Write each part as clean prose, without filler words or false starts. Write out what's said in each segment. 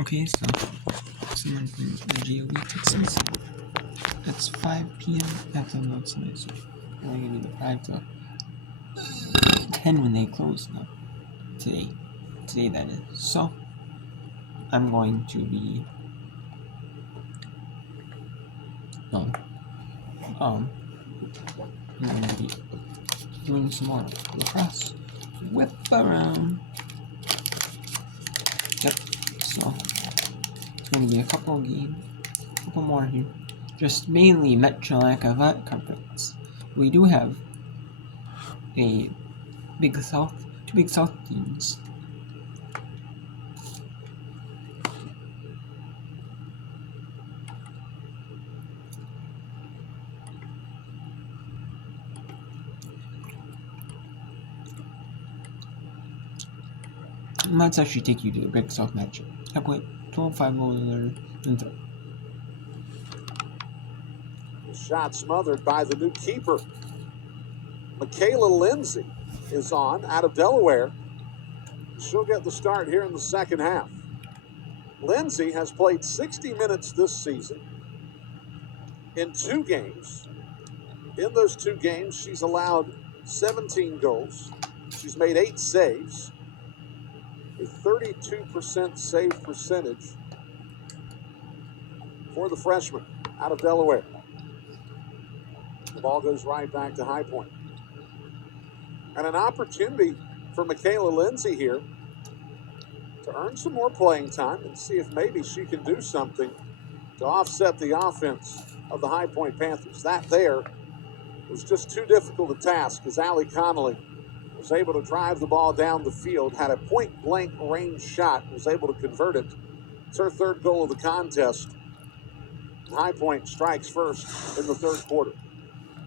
Okay, so someone from the GOV texted me saying it's 5 p.m. That's not so nice. We're gonna be the 5 to 10 when they close now. Today that is. So I'm going to be I'm going to be doing some more lacrosse. Whip around. Yep. So it's going to be a couple more here. Just mainly Metro Lacrosse Conference. We do have two Big South teams. Let's actually take you to the Big South matchup. I put 12-5 over there. Shot smothered by the new keeper. Michaela Lindsay is on out of Delaware. She'll get the start here in the second half. Lindsay has played 60 minutes this season in 2 games. In those 2 games, she's allowed 17 goals. She's made 8 saves, a 32% save percentage for the freshman out of Delaware. The ball goes right back to High Point. And an opportunity for Michaela Lindsay here to earn some more playing time and see if maybe she can do something to offset the offense of the High Point Panthers. That there was just too difficult a task as Allie Connolly was able to drive the ball down the field, had a point-blank range shot, was able to convert it. It's her 3rd goal of the contest. High Point strikes first in the 3rd quarter.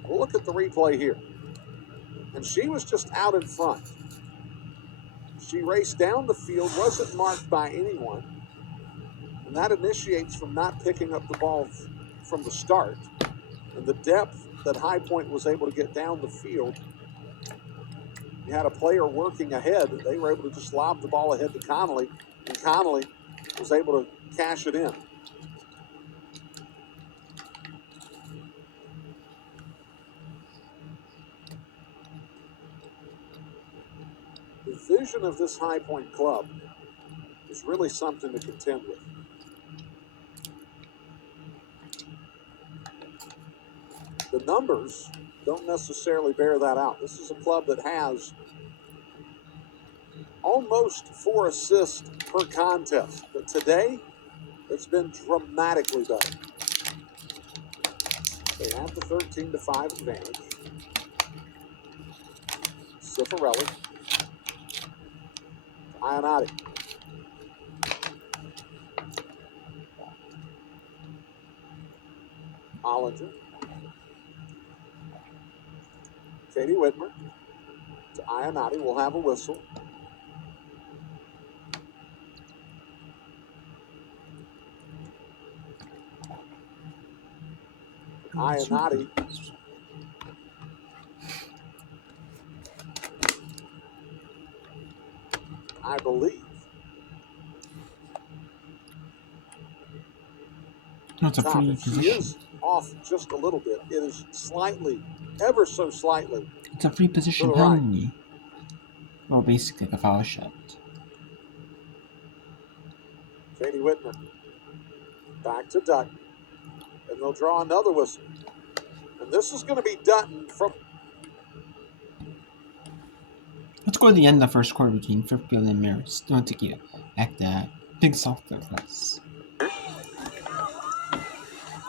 We'll look at the replay here. And she was just out in front. She raced down the field, wasn't marked by anyone. And that initiates from not picking up the ball from the start. And the depth that High Point was able to get down the field, you had a player working ahead. They were able to just lob the ball ahead to Connolly, and Connolly was able to cash it in. The vision of this High Point club is really something to contend with. The numbers don't necessarily bear that out. This is a club that has almost 4 assists per contest. But today, it's been dramatically better. They have the 13-5 advantage. Cifarelli. Ionati. Ollinger. Katie Whitmer. To Ionati. Will have a whistle. Ionati. I believe. That's a free position. She is off just a little bit. It is slightly, ever so slightly. It's a free position penalty. Well, basically the foul shot. Katie Whitman. Back to Dutton. And they'll draw another whistle. And this is going to be Dutton from... Let's go to the end of the first quarter between Fairfield and Marist. Don't take you back to Big South Lacrosse.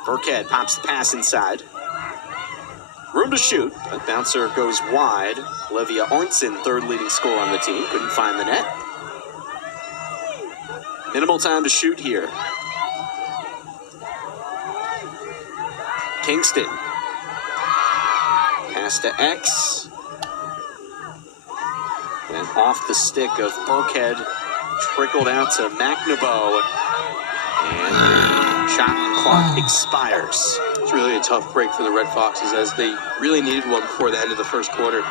Burkhead pops the pass inside. Room to shoot, but bouncer goes wide. Olivia Arnson, 3rd leading scorer on the team, couldn't find the net. Minimal time to shoot here. Kingston. Pass to X. And off the stick of Burkhead, trickled out to McNaboe. And shot clock expires. It's really a tough break for the Red Foxes as they really needed one before the end of the first quarter.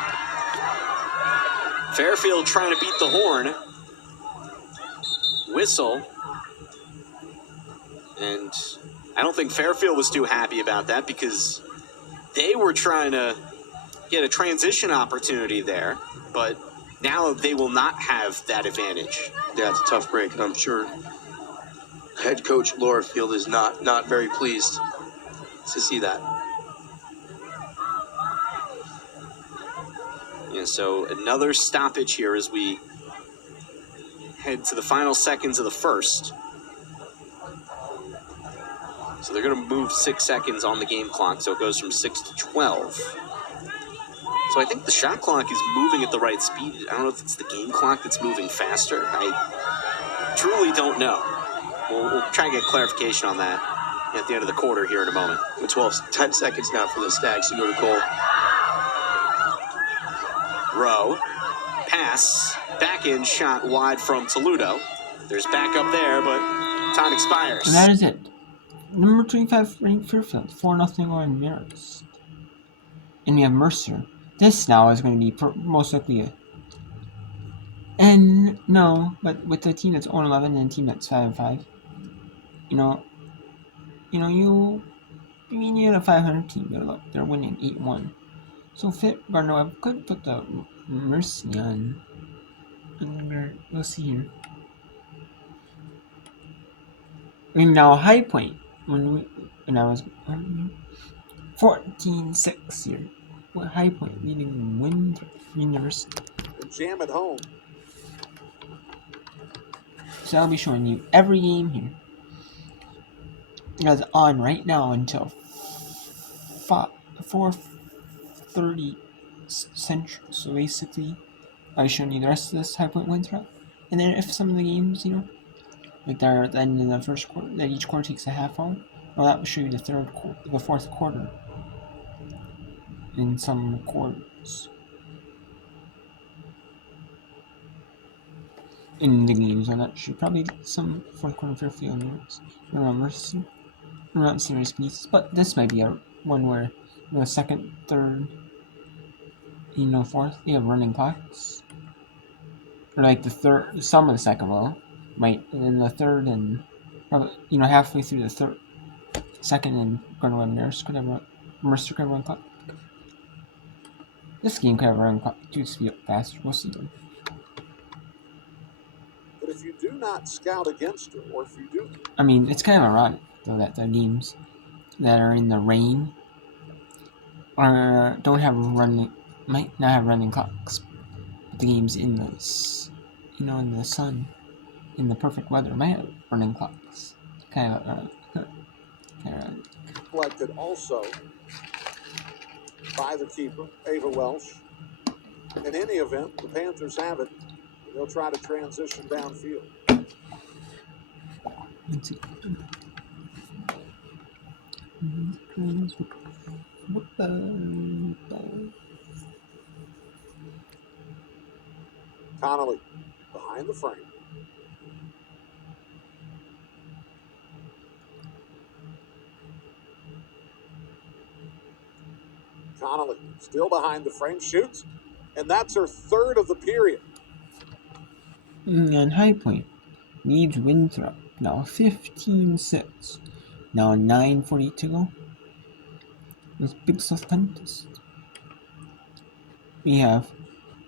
Fairfield trying to beat the horn. Whistle. And I don't think Fairfield was too happy about that because they were trying to get a transition opportunity there, but now they will not have that advantage. Yeah, it's a tough break, and I'm sure head coach Laura Field is not very pleased to see that. Yeah, so another stoppage here as we head to the final seconds of the first. So they're going to move 6 seconds on the game clock, so it goes from 6 to 12. So I think the shot clock is moving at the right speed. I don't know if it's the game clock that's moving faster. I truly don't know. We'll try to get clarification on that at the end of the quarter here in a moment. 10 seconds now for the Stags to go to goal. Rowe, pass, back in, shot wide from Toledo. There's backup there, but time expires. And that is it. Number 25 ranked Fairfield, 4-0 on Marist. And we have Mercer. This now is going to be most likely a... And no, but with a team that's 0-11 and a team that's 5-5, you need a 500 team. They're winning 8-1. So Gardner could put the Mercy on. We'll see here. I mean, now High Point when I was 14-6 here. What High Point leading Winthrop University. Jam at home. So I'll be showing you every game here. It's on right now until 4:30 Central. So basically, I'll be showing you the rest of this High Point Winthrop. And then if some of the games, like they're at the end of the first quarter, that each quarter takes a half hour, well, that will show you the fourth quarter in some quarters. In the games, and that should probably some fourth quarter Fairfield games around series pieces. But this might be a one where second, third, fourth, they have running clocks. Or like the third, some of the second row, right, and then the third and probably halfway through the second and Gardner Mercer could have a run clock. This game could have a run clock to speed up faster. We'll see them. But if you do not scout against her, or if you do... I mean, it's kind of ironic, though, that the games that are in the rain might not have running clocks. But the games in the, in the sun, in the perfect weather, might have running clocks. Kind of Collected also by the keeper, Ava Welsh. In any event, the Panthers have it. They'll try to transition downfield. Connolly behind the frame. Connolly still behind the frame, shoots, and that's her third of the period. And High Point leads Winthrop now 15-6. Now 9:40 to go. With Big South contest. We have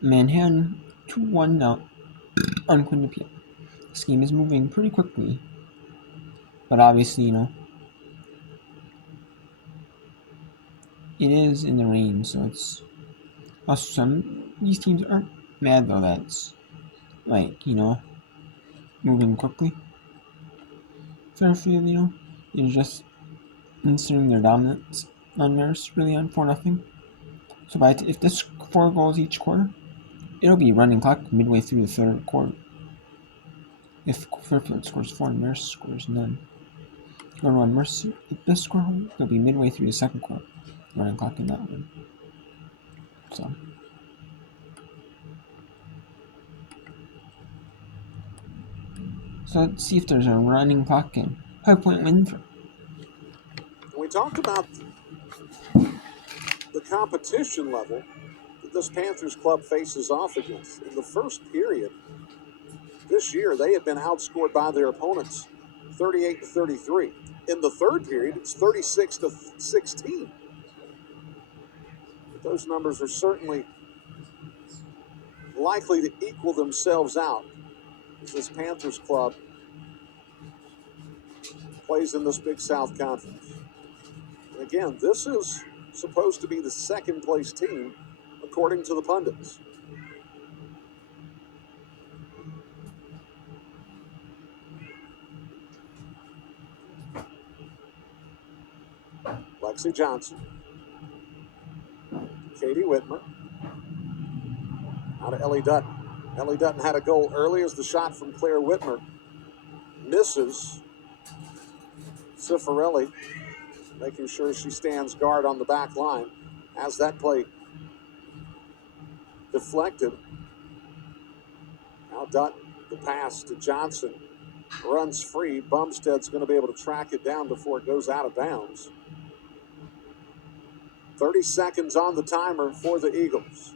Manhattan 2-1 now on Quinnipiac. This game is moving pretty quickly. But obviously, it is in the rain, so it's also these teams aren't mad though that's moving quickly. Fairfield, is just inserting their dominance on Marist really on 4-0. So if this 4 goals each quarter, it'll be running clock midway through the third quarter. If Fairfield scores 4 and Marist scores none. Going on Mercer, if this score home, it'll be midway through the second quarter. Running clock in that one. So let's see if there's a running clock in High Point Winthrop. We talked about the competition level that this Panthers club faces off against. In the first period this year, they had been outscored by their opponents 38-33. In the third period, it's 36-16. But those numbers are certainly likely to equal themselves out as this Panthers club plays in this Big South Conference. And again, this is supposed to be the second place team, according to the pundits. Lexi Johnson. Katie Whitmer. Out to Ellie Dutton. Ellie Dutton had a goal early as the shot from Claire Whitmer misses. Cifarelli making sure she stands guard on the back line as that play deflected. Now Dutton, the pass to Johnson, runs free. Bumstead's going to be able to track it down before it goes out of bounds. 30 seconds on the timer for the Eagles.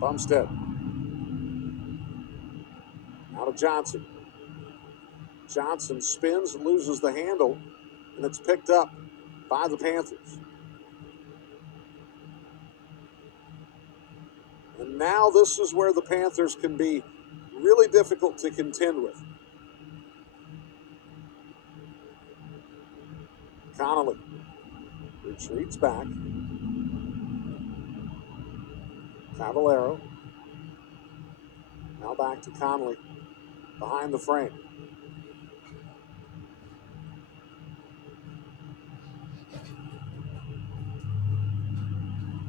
Bumstead. Out of Johnson. Johnson spins, loses the handle, and it's picked up by the Panthers. And now this is where the Panthers can be really difficult to contend with. Connolly retreats back. Cavallero. Now back to Connolly behind the frame.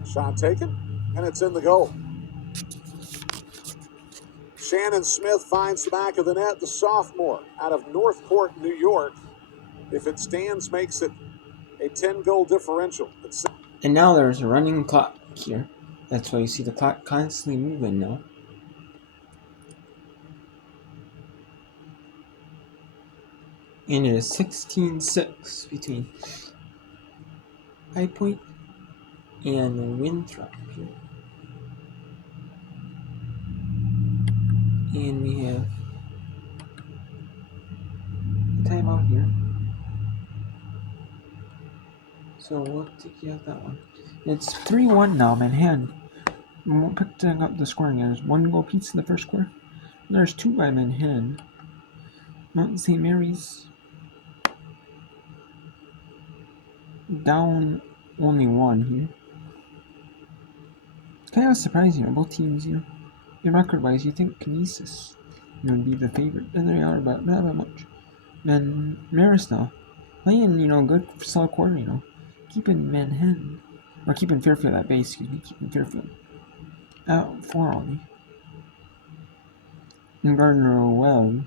Shot taken, and it's in the goal. Shannon Smith finds the back of the net, the sophomore out of Northport, New York. If it stands, makes it a 10-goal differential. And now there's a running clock here. That's why you see the clock constantly moving now. And it is 16-6 between High Point and Winthrop here. And we have a timeout here. So we'll take you out that one. It's 3-1 now, Manhattan. We're picking up the scoring. There's 1 goal piece in the first quarter. There's 2 by Manhattan. Mountain St. Mary's down only 1 here. It's kind of surprising, both teams, record-wise, you think Kinesis would be the favorite, and they are, but not that much. Then Marist now, playing, good solid quarter, keeping Manhattan, or keeping Fairfield at base, keeping Fairfield out 4 only. And Gardner Webb,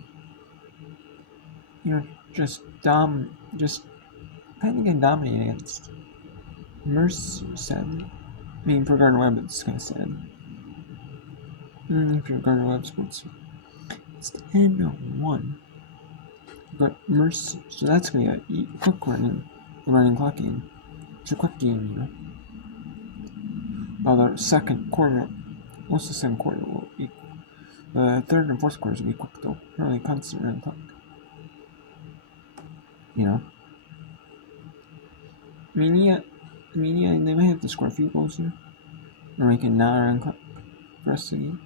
just kind of getting dominated against Merced. I mean, for Gardner Webb, it's kind of sad. If you're Gardner Webb Sports, it's 10-1. But Merced, so that's going to be a quick running clock game. It's a quick game, While the second quarter, most of the second quarter will be, the third and fourth quarters will be quick though. Really constant running clock. I mean, they might have to score a few goals here. Or make it not run clock for the rest of the game.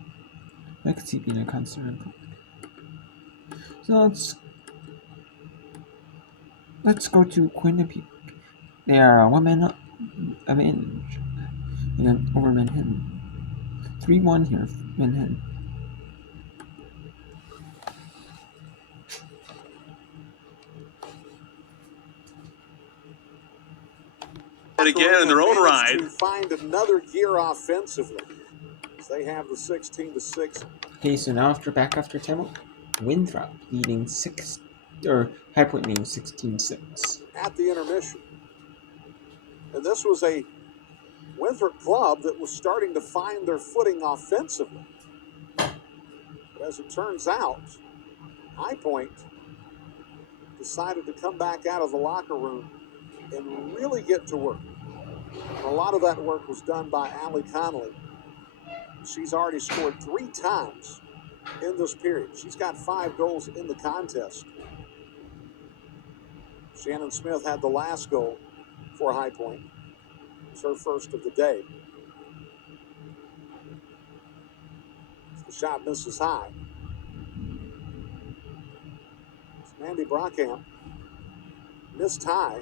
I could see it being a constant run clock. So let's go to Quinnipiac. They are 1 man up advantage over Manhattan. 3-1 here for Manhattan. And again in their own right. To find another gear offensively. They have the 16-6. Okay, so now back after timeout, Winthrop leading High Point leading 16-6 at the intermission. And this was a Winthrop club that was starting to find their footing offensively. But as it turns out, High Point decided to come back out of the locker room and really get to work. And a lot of that work was done by Allie Connolly She's already scored 3 times in this period. She's got 5 goals in the contest. Shannon Smith had the last goal for High Point. It's her first of the day. The shot misses high. It's Mandy Brockamp. Missed high.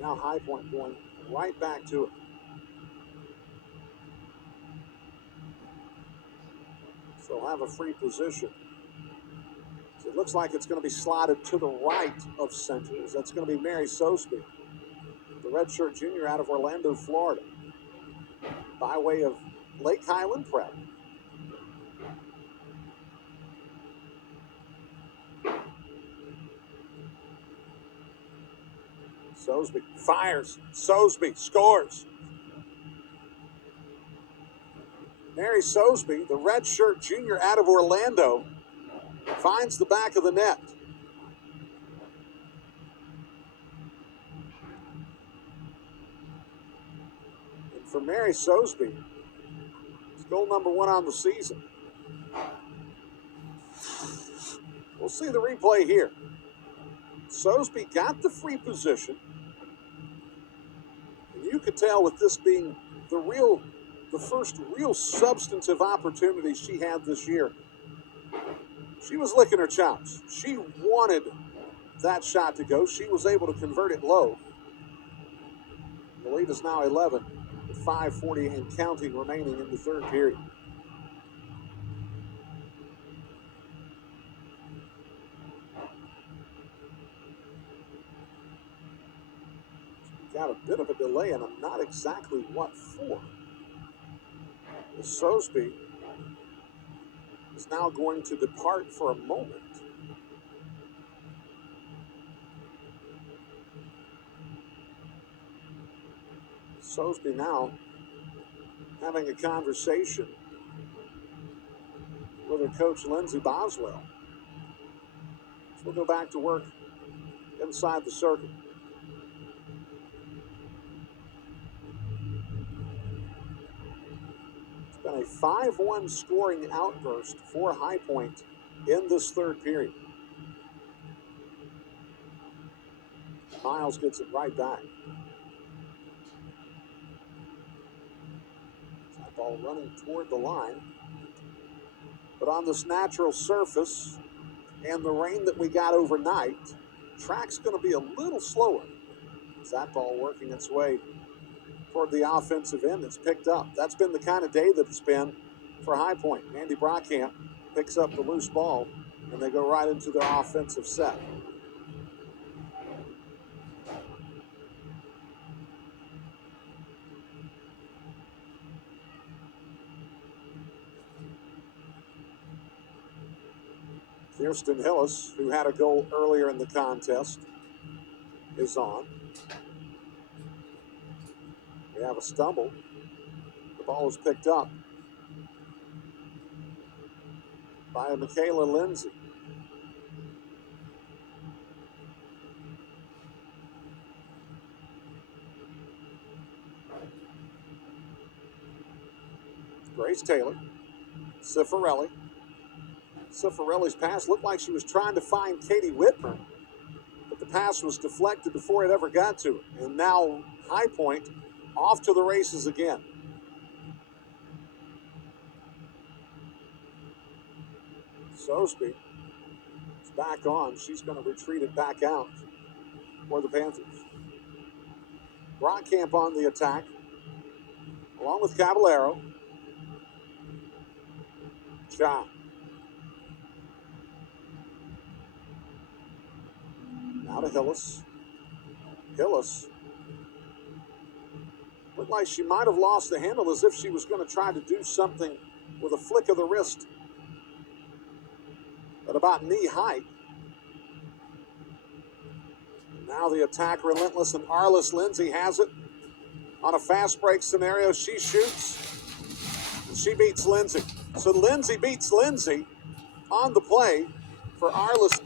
Now High Point going right back to it. So they'll have a free position. So it looks like it's going to be slotted to the right of centers. That's going to be Mary Sosby, the redshirt junior out of Orlando, Florida, by way of Lake Highland Prep. Sosby fires. Sosby scores. Mary Sosby, the redshirt junior out of Orlando, finds the back of the net. And for Mary Sosby, it's goal number 1 on the season. We'll see the replay here. Sosby got the free position. And you could tell with this being the first real substantive opportunity she had this year, she was licking her chops. She wanted that shot to go. She was able to convert it low. The lead is now 11, with 5:40 and counting remaining in the third period. Got a bit of a delay, and I'm not exactly what for. Sosby is now going to depart for a moment. Sosby now having a conversation with her coach, Lindsey Boswell. So we'll go back to work inside the circle. It's been a 5-1 scoring outburst for High Point in this third period. Miles gets it right back. That ball running toward the line. But on this natural surface and the rain that we got overnight, track's going to be a little slower. As that ball working its way toward the offensive end, it's picked up. That's been the kind of day that it's been for High Point. Andy Brockamp picks up the loose ball, and they go right into their offensive set. Kirsten Hillis, who had a goal earlier in the contest, is on. We have a stumble. The ball is picked up by Michaela Lindsay. Grace Taylor. Cifarelli. Cifarelli's pass looked like she was trying to find Katie Whitmer, but the pass was deflected before it ever got to her. And now High Point off to the races again. Sosby is back on. She's going to retreat it back out for the Panthers. Brockamp on the attack, along with Caballero. Shot. Now to Hillis. Hillis looked like she might have lost the handle, as if she was going to try to do something with a flick of the wrist at about knee height. Now the attack relentless, and Arliss Lindsay has it on a fast break scenario. She shoots, and she beats Lindsay. So Lindsay beats Lindsay on the play for Arliss.